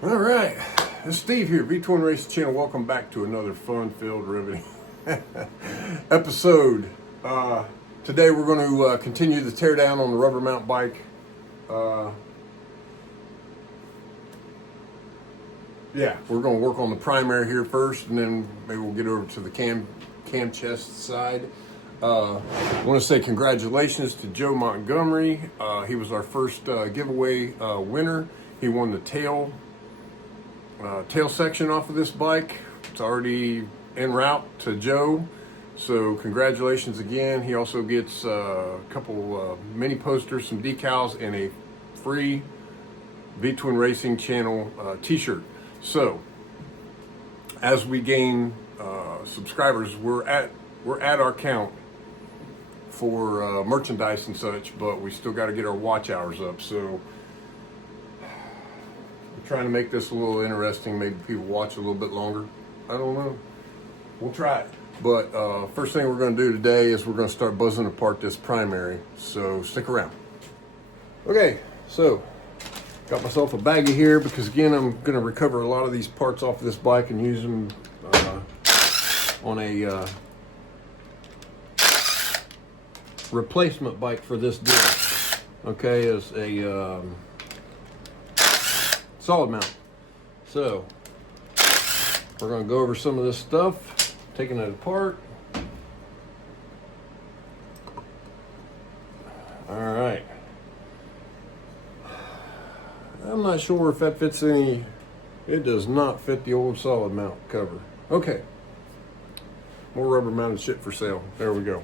All right, it's Steve here, V-Twin Racing Channel. Welcome back to another fun-filled, riveting episode. Today we're going to continue the teardown on the rubber mount bike. We're going to work on the primary here first, and then maybe we'll get over to the cam chest side. I want to say congratulations to Joe Montgomery. He was our first giveaway winner. He won the tail section off of this bike. It's already en route to Joe, so congratulations again. He also gets a couple mini posters, some decals, and a free V-Twin Racing Channel t-shirt. So as we gain subscribers, we're at our count for merchandise and such, but we still got to get our watch hours up. So trying to make this a little interesting. Maybe people watch a little bit longer. I don't know. We'll try it. But first thing we're going to do today is we're going to start buzzing apart this primary. So stick around. Okay, so got myself a baggie here because again I'm going to recover a lot of these parts off of this bike and use them on a replacement bike for this deal. Okay, as a solid mount. So we're going to go over some of this stuff, taking it apart. All right. I'm not sure if that fits any. It does not fit the old solid mount cover. Okay. More rubber mounted shit for sale. There we go.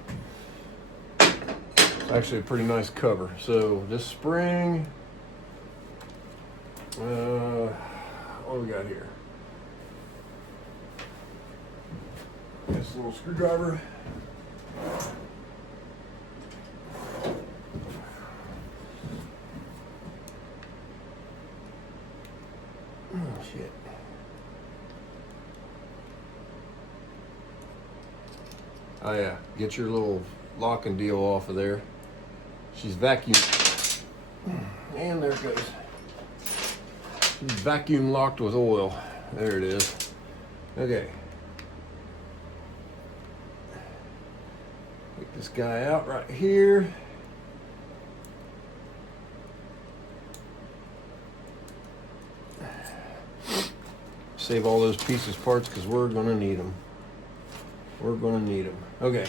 It's actually a pretty nice cover. So this spring, what do we got here? This little screwdriver. Oh shit. Oh yeah, get your little locking deal off of there. She's vacuum. And there it goes. Vacuum locked with oil. There it is. Okay. Take this guy out right here. Save all those pieces parts because we're going to need them. We're going to need them. Okay.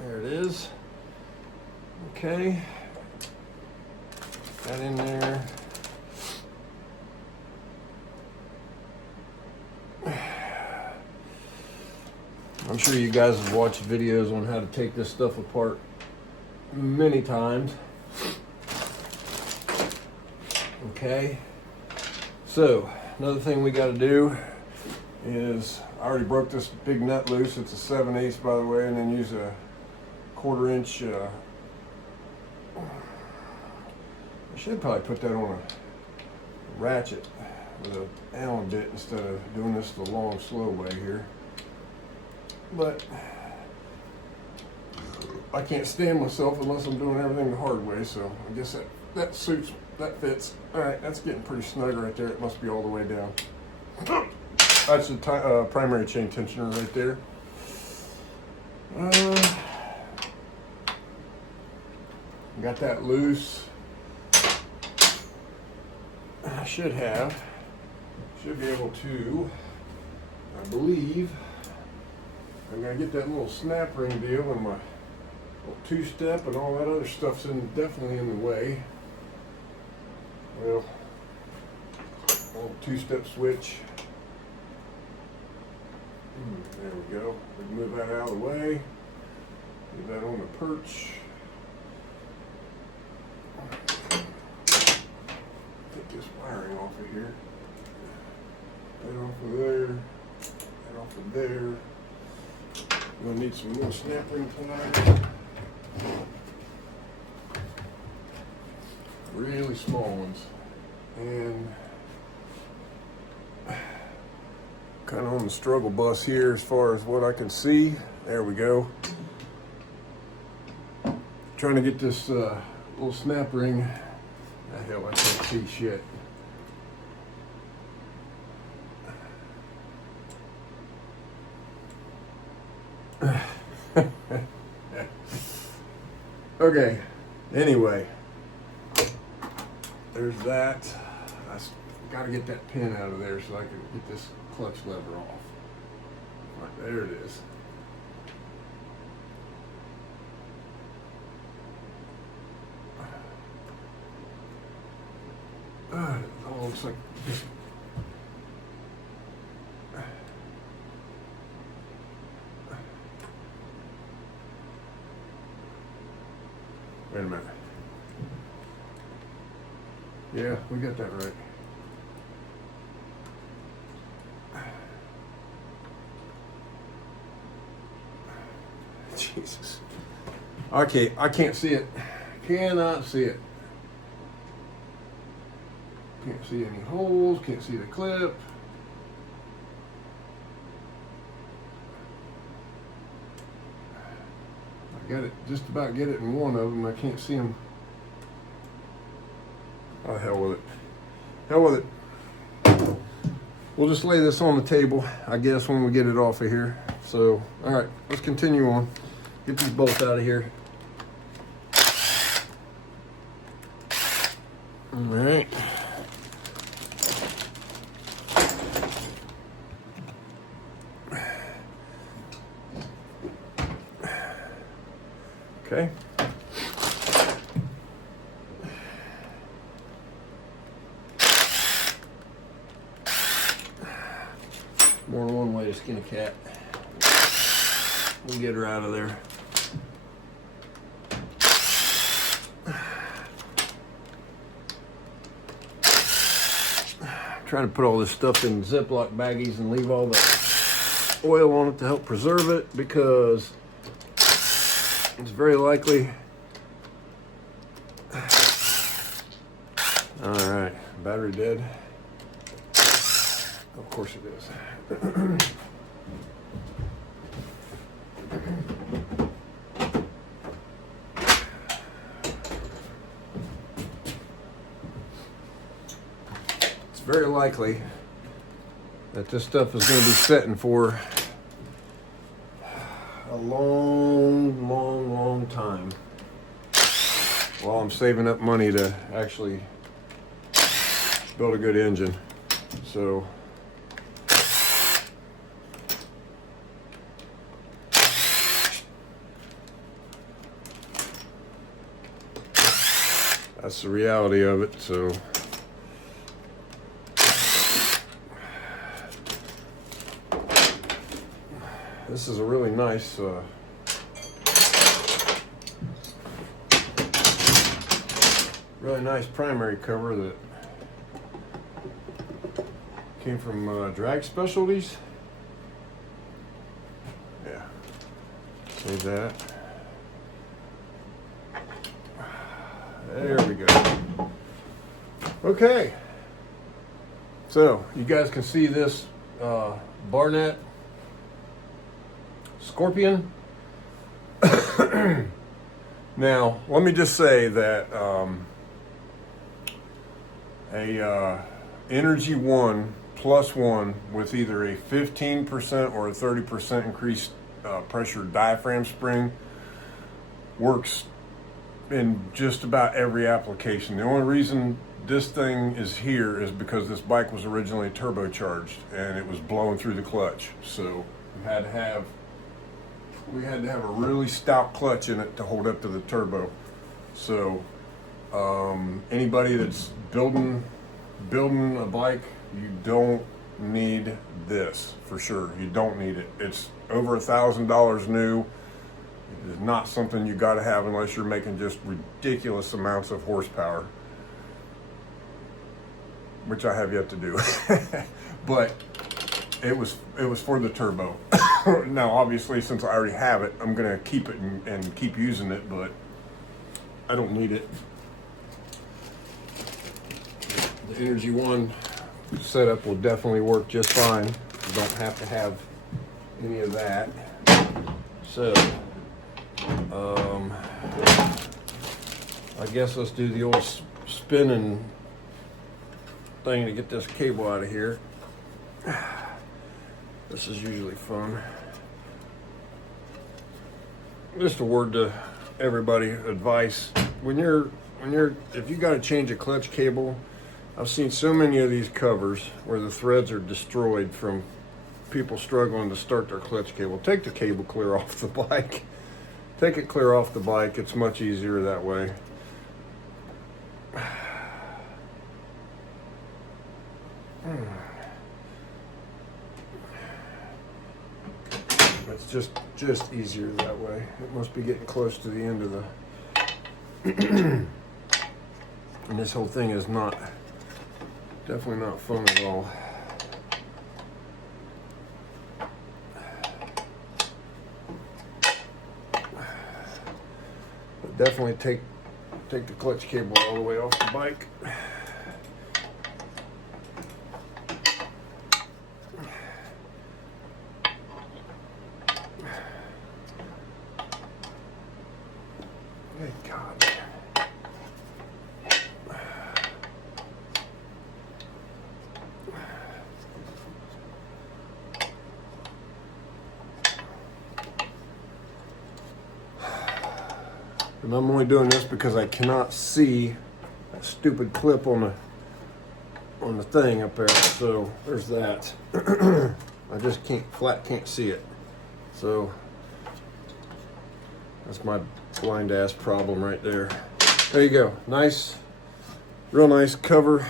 There it is. Okay, that in there. I'm sure you guys have watched videos on how to take this stuff apart many times. Okay, so another thing we got to do is, I already broke this big nut loose. It's a 7/8 by the way, and then use a 1/4 inch I should probably put that on a ratchet with an Allen bit instead of doing this the long, slow way here. But I can't stand myself unless I'm doing everything the hard way, so I guess that suits, that fits. All right, that's getting pretty snug right there. It must be all the way down. That's the primary chain tensioner right there. Got that loose. I should be able to, I believe, I'm going to get that little snap ring deal, and my little two-step and all that other stuff's definitely in the way. Well, little two-step switch. There we go. We can move that out of the way. Get that on the perch. Take this wiring off of here. That off of there. That off of there. We'll need some more snap ring pliers. Really small ones. And kind of on the struggle bus here as far as what I can see. There we go. trying to get this little snap ring. The hell, I can't see shit. Okay, anyway, there's that. I got to get that pin out of there so I can get this clutch lever off. Right, there it is. It all looks like just wait a minute. Yeah, we got that right. Jesus. Okay, I can't see it. Cannot see it. Can't see any holes, can't see the clip. I got it, just about get it in one of them. I can't see them. Oh, hell with it. Hell with it. We'll just lay this on the table, I guess, when we get it off of here. So, all right, let's continue on. Get these bolts out of here. All right. Okay. More than one way to skin a cat. We'll get her out of there. I'm trying to put all this stuff in Ziploc baggies and leave all the oil on it to help preserve it, because it's very likely. All right, battery dead. Of course it is. It's very likely that this stuff is going to be setting for a long time while I'm saving up money to actually build a good engine. So that's the reality of it. So this is a really nice primary cover that came from Drag Specialties. Yeah, save that. There we go. Okay, so you guys can see this Barnett Scorpion. Now, let me just say that Energy One Plus One with either a 15% or a 30% increased pressure diaphragm spring works in just about every application. The only reason this thing is here is because this bike was originally turbocharged and it was blowing through the clutch. So we had to have a really stout clutch in it to hold up to the turbo. So anybody that's building a bike, you don't need this for sure. You don't need it. It's over $1,000 new. It is not something you got to have unless you're making just ridiculous amounts of horsepower, which I have yet to do. But it was for the turbo. Now, obviously, since I already have it, I'm gonna keep it and keep using it, but I don't need it. The Energy One setup will definitely work just fine. You don't have to have any of that. So, guess let's do the old spinning thing to get this cable out of here. This is usually fun. Just a word to everybody, advice. If you got to change a clutch cable, I've seen so many of these covers where the threads are destroyed from people struggling to start their clutch cable. Take the cable clear off the bike. Take it clear off the bike. It's much easier that way. It's just easier that way. It must be getting close to the end of the and this whole thing is definitely not fun at all. But definitely take the clutch cable all the way off the bike. Good God. And I'm only doing this because I cannot see that stupid clip on the thing up there. So there's that. I just can't see it. So that's my blind ass problem right there. There you go. Nice, real nice cover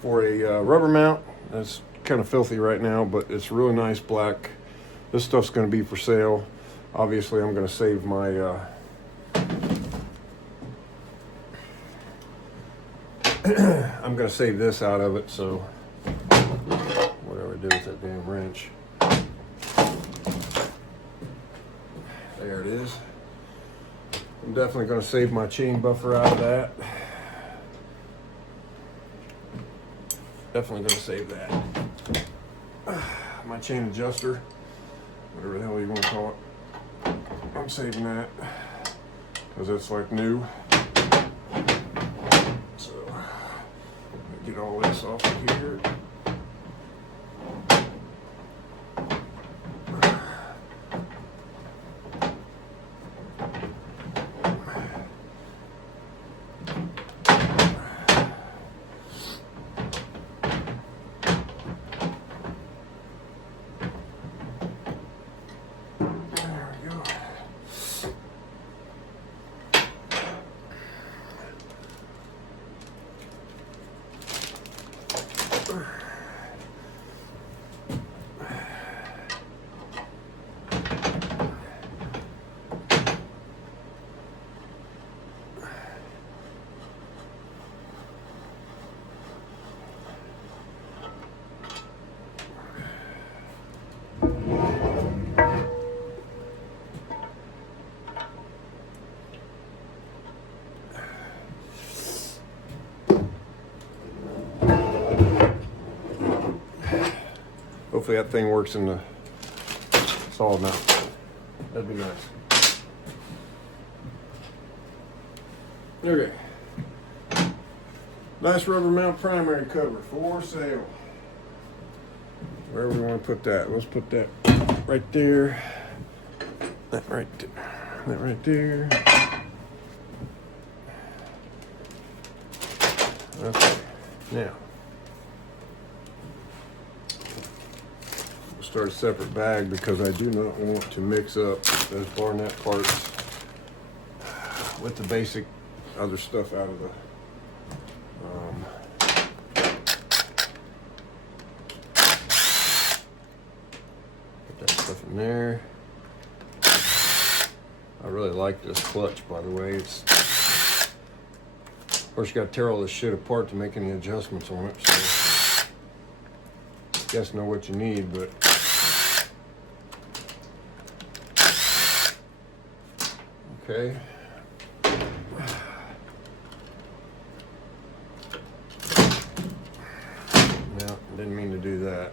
for a rubber mount. It's kind of filthy right now, but it's really nice black. This stuff's going to be for sale. Obviously, I'm going to save my I'm going to save this out of it. So whatever I do with that damn wrench. There it is. I'm definitely going to save my chain buffer out of that. Definitely going to save that. My chain adjuster, whatever the hell you want to call it. I'm saving that because it's like new. So get all this off of here. Hopefully that thing works in the solid mount. That'd be nice. Okay. Nice rubber mount primary cover for sale. Where we want to put that? Let's put that right there. That right there. That right there. Okay. Now. Start a separate bag because I do not want to mix up those barnett parts with the basic other stuff out of the put that stuff in there. I really like this clutch, by the way. It's, of course, you got to tear all this shit apart to make any adjustments on it, so I guess know what you need, but okay. No, didn't mean to do that.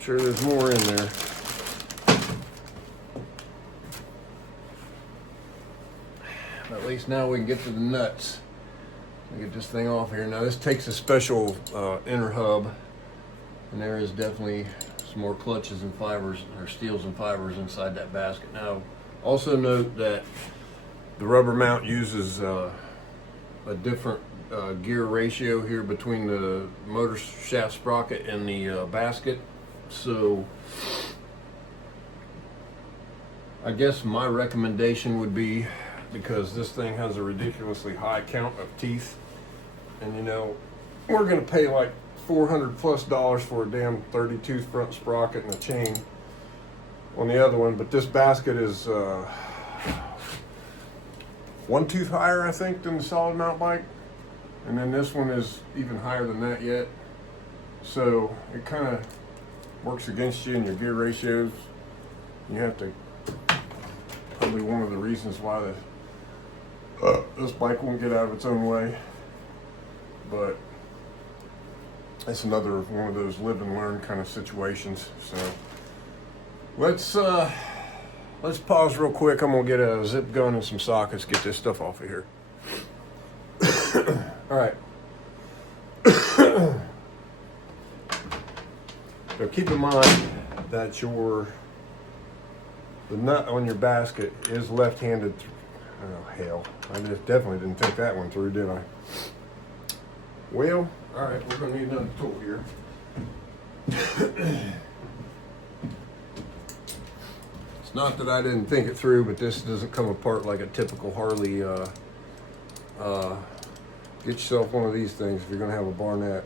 I'm sure there's more in there. At least now we can get to the nuts. Get this thing off here. Now this takes a special inner hub, and there is definitely some more clutches and fibers, or steels and fibers inside that basket. Now also note that the rubber mount uses a different gear ratio here between the motor shaft sprocket and the basket. So I guess my recommendation would be, because this thing has a ridiculously high count of teeth, and you know, we're gonna pay like $400+ for a damn 30-tooth front sprocket and a chain on the other one, but this basket is one tooth higher, I think, than the solid mount bike, and then this one is even higher than that yet. So it kind of works against you in your gear ratios. You have to, probably one of the reasons why this bike won't get out of its own way, but it's another one of those live and learn kind of situations. So let's pause real quick. I'm gonna get a zip gun and some sockets, get this stuff off of here. All right. So keep in mind that the nut on your basket is left-handed. Oh hell, I just definitely didn't think that one through, did I? Well, all right, we're gonna need another tool here. It's not that I didn't think it through, but this doesn't come apart like a typical Harley. Get yourself one of these things if you're gonna have a Barnett.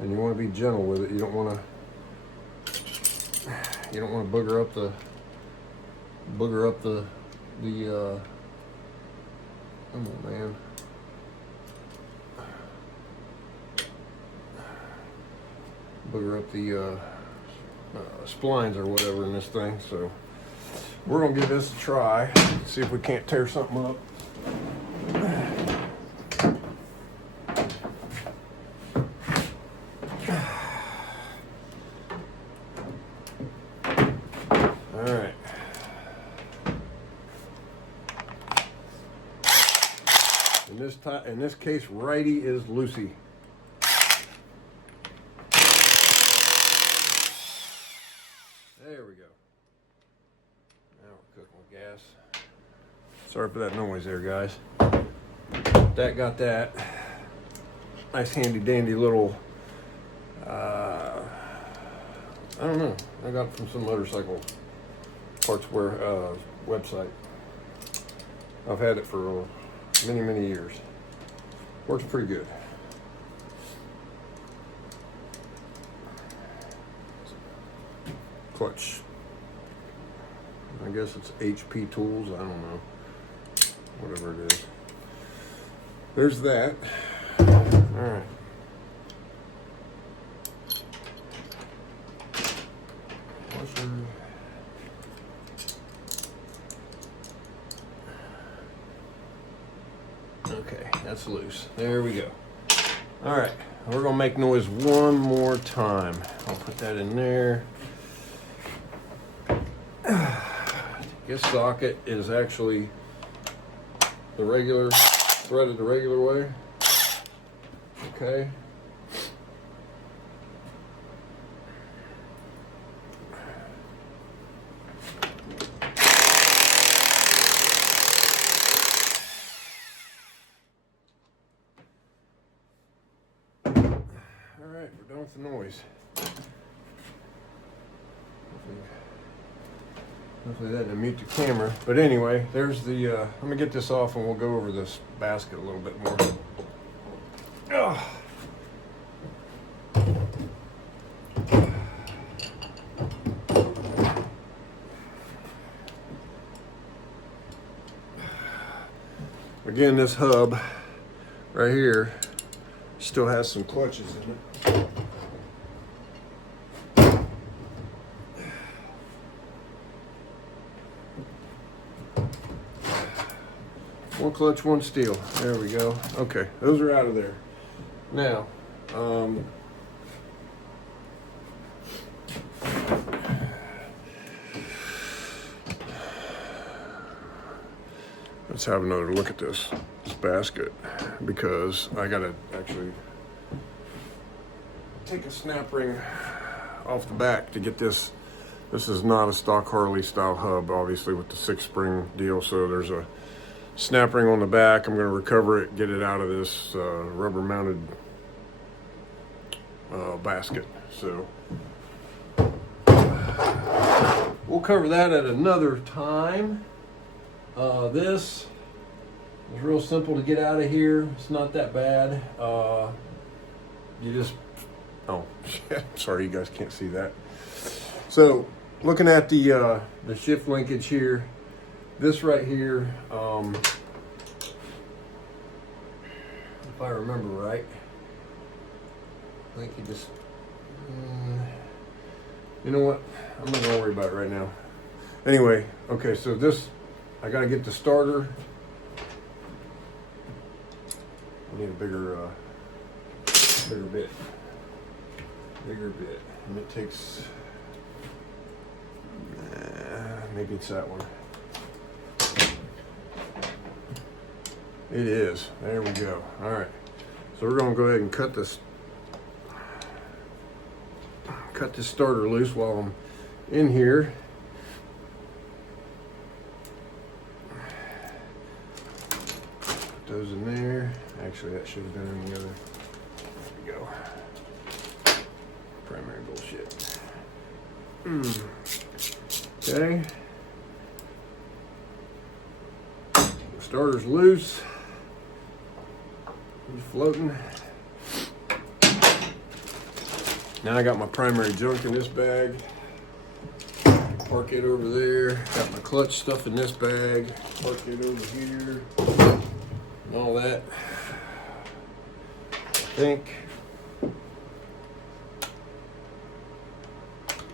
And you want to be gentle with it. You don't want to booger up the come on, man. Booger up the splines or whatever in this thing. So we're gonna give this a try. See if we can't tear something up. In this case, righty is Lucy. There we go. Now we're cooking with gas. Sorry for that noise there, guys. That got that. Nice handy dandy little, I don't know. I got it from some motorcycle parts website. I've had it for many years. Works pretty good. Clutch. I guess it's HP tools. I don't know. Whatever it is. There's that. All right. Okay, that's loose. There we go. All right, we're gonna make noise one more time. I'll put that in there. This socket is actually the regular, threaded the regular way. Okay. Alright, we're done with the noise. Hopefully that didn't mute the camera. But anyway, there's the, let me get this off and we'll go over this basket a little bit more. Ugh. Again, this hub right here still has some clutches in it. One clutch, one steel. There we go. Okay, those are out of there. Now, Let's have another look at this basket, because I gotta actually take a snap ring off the back to get this. This is not a stock Harley style hub, obviously, with the 6-spring deal, so there's a snap ring on the back. I'm going to recover it, get it out of this rubber mounted basket. So we'll cover that at another time. This is real simple to get out of here. It's not that bad. You just, oh shit, sorry you guys can't see that. So looking at the shift linkage here, this right here, if I remember right, I think you just, you know what, I'm not gonna worry about it right now. Anyway, okay, so this, I gotta get the starter. I need a bigger bit, and it takes, maybe it's that one. It is. There we go. All right. So we're gonna go ahead and cut this starter loose while I'm in here. Put those in there. Actually, that should have been in the other. There we go. Primary bullshit. Okay. The starter's loose. He's floating. Now I got my primary junk in this bag. Park it over there. Got my clutch stuff in this bag. Park it over here. And all that. I think.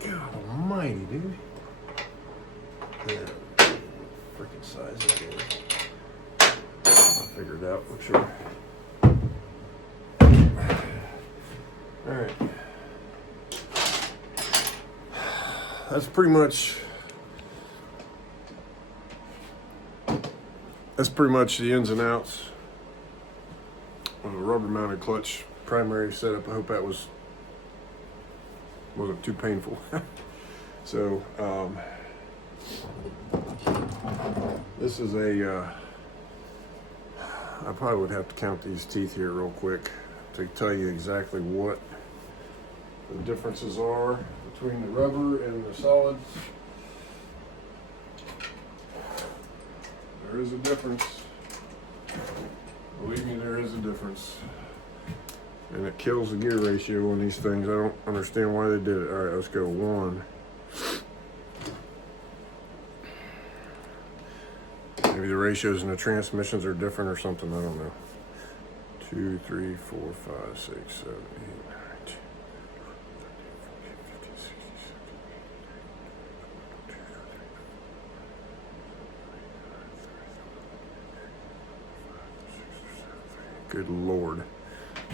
God almighty, dude. Yeah. Freaking size that is. I'll figure it out, I'm sure. Alright. That's pretty much the ins and outs of a rubber mounted clutch primary setup. I hope that wasn't too painful. So this is I probably would have to count these teeth here real quick to tell you exactly what the differences are between the rubber and the solids. There is a difference. Believe me, there is a difference. And it kills the gear ratio on these things. I don't understand why they did it. All right, let's go. 1. Maybe the ratios in the transmissions are different or something. I don't know. 2, 3, 4, 5, 6, 7, 8, 9, 10, 15, 16, 17, 18, 19, 20. Good Lord.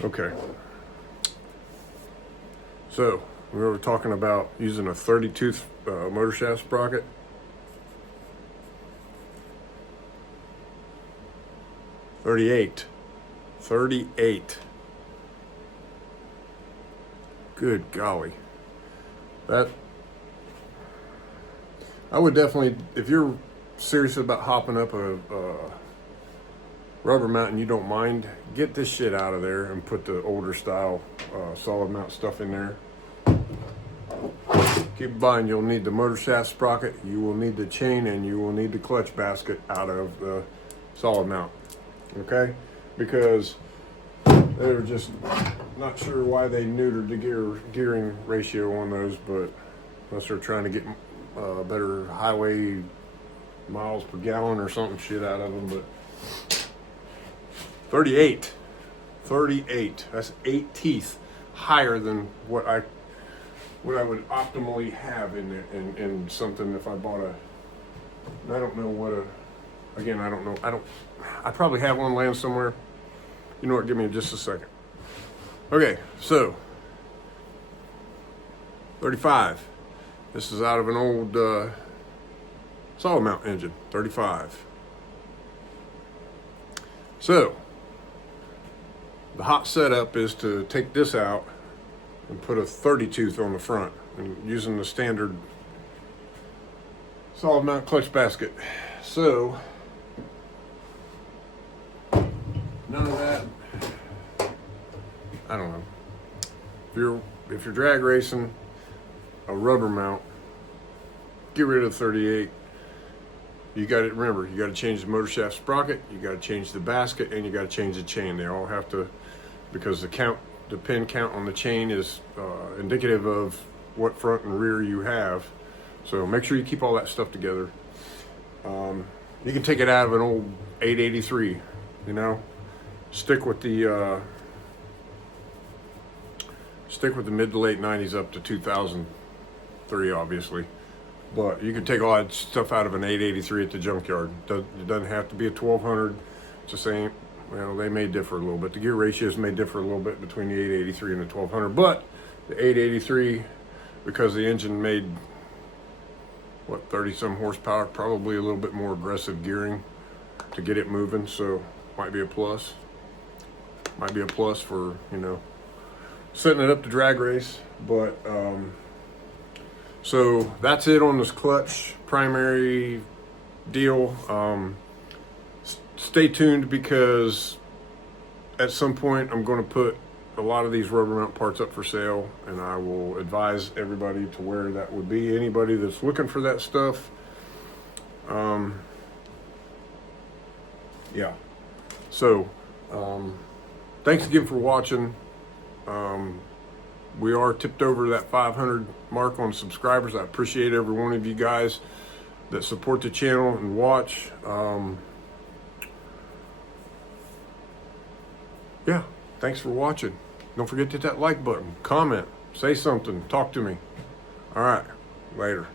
Okay. So we were talking about using a 30-tooth motor shaft sprocket. 38. Good golly. That, I would definitely, if you're serious about hopping up a rubber mount and you don't mind, get this shit out of there and put the older style solid mount stuff in there. Keep in mind, you'll need the motor shaft sprocket, you will need the chain, and you will need the clutch basket out of the solid mount. Okay? Because they're just not sure why they neutered the gearing ratio on those, but unless they're trying to get better highway miles per gallon or something shit out of them. But 38. That's 8 teeth higher than what I would optimally have in something if I bought a. I don't know what a. Again, I don't know. I probably have one laying somewhere. You know what? Give me just a second. Okay, so 35. This is out of an old solid mount engine, 35. So the hot setup is to take this out and put a 30 tooth on the front, and using the standard solid mount clutch basket. So none of that. I don't know. If you're drag racing a rubber mount, get rid of 38. You got to remember, you got to change the motor shaft sprocket, you got to change the basket, and you got to change the chain. They all have to, because the pin count on the chain is indicative of what front and rear you have. So make sure you keep all that stuff together. You can take it out of an old 883, you know, stick with the mid to late 90s up to 2003, obviously. But you can take all that stuff out of an 883 at the junkyard. It doesn't have to be a 1200. It's the same. Well, they may differ a little bit. The gear ratios may differ a little bit between the 883 and the 1200. But the 883, because the engine made, 30-some horsepower, probably a little bit more aggressive gearing to get it moving. So might be a plus. Might be a plus for, setting it up to drag race. But so that's it on this clutch primary deal. Stay tuned, because at some point I'm going to put a lot of these rubber mount parts up for sale, and I will advise everybody to where that would be. Anybody that's looking for that stuff. Yeah. So thanks again for watching. We are tipped over that 500 mark on subscribers. I appreciate every one of you guys that support the channel and watch. Yeah, thanks for watching. Don't forget to hit that like button, comment, say something, talk to me. All right, later.